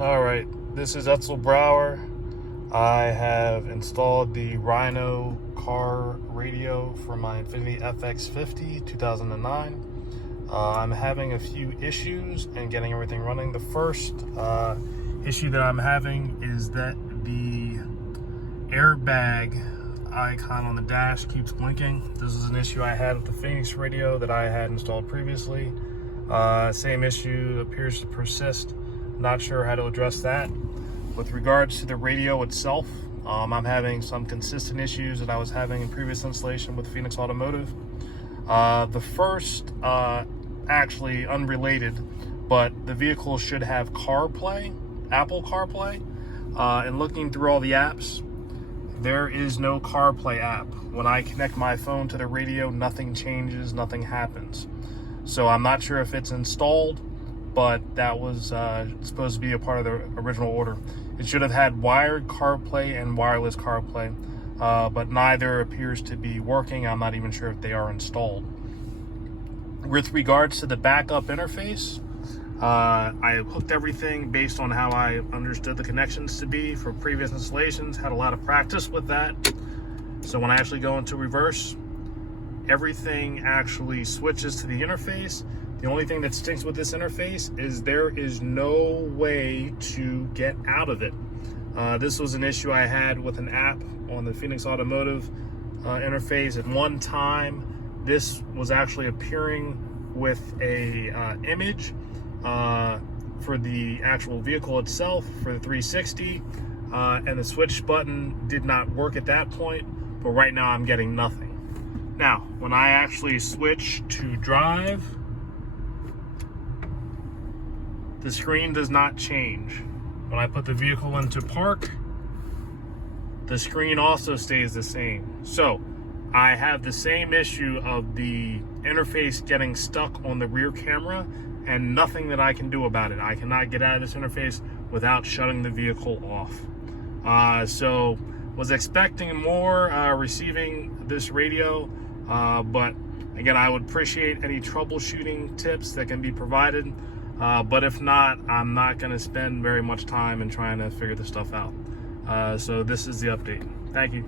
All right, this is Etzel Brower. I have installed the Rhino car radio for my Infiniti FX50 2009. I'm having a few issues and getting everything running. The first issue that I'm having is that the airbag icon on the dash keeps blinking. This is an issue I had with the PX6 radio that I had installed previously. Same issue appears to persist. Not sure how to address that. With regards to the radio itself, I'm having some consistent issues that I was having in previous installation with Phoenix Automotive. The first, actually unrelated, but the vehicle should have Carplay, Apple Carplay. And looking through all the apps, there is no Carplay app. When I connect my phone to the radio, nothing changes, nothing happens. So I'm not sure if it's installed, but that was supposed to be a part of the original order. It should have had wired CarPlay and wireless CarPlay, but neither appears to be working. I'm not even sure if they are installed. With regards to the backup interface, I hooked everything based on how I understood the connections to be for previous installations, had a lot of practice with that. So when I actually go into reverse, everything actually switches to the interface. The only thing that stinks with this interface is there is no way to get out of it. This was an issue I had with an app on the Phoenix Automotive interface. At one time, this was actually appearing with a image for the actual vehicle itself, for the 360, and the switch button did not work at that point, but right now I'm getting nothing. Now, when I actually switch to drive, the screen does not change. When I put the vehicle into park, the screen also stays the same. So I have the same issue of the interface getting stuck on the rear camera and nothing that I can do about it. I cannot get out of this interface without shutting the vehicle off. So was expecting more receiving this radio, but again, I would appreciate any troubleshooting tips that can be provided. But if not, I'm not going to spend very much time in trying to figure this stuff out. So this is the update. Thank you.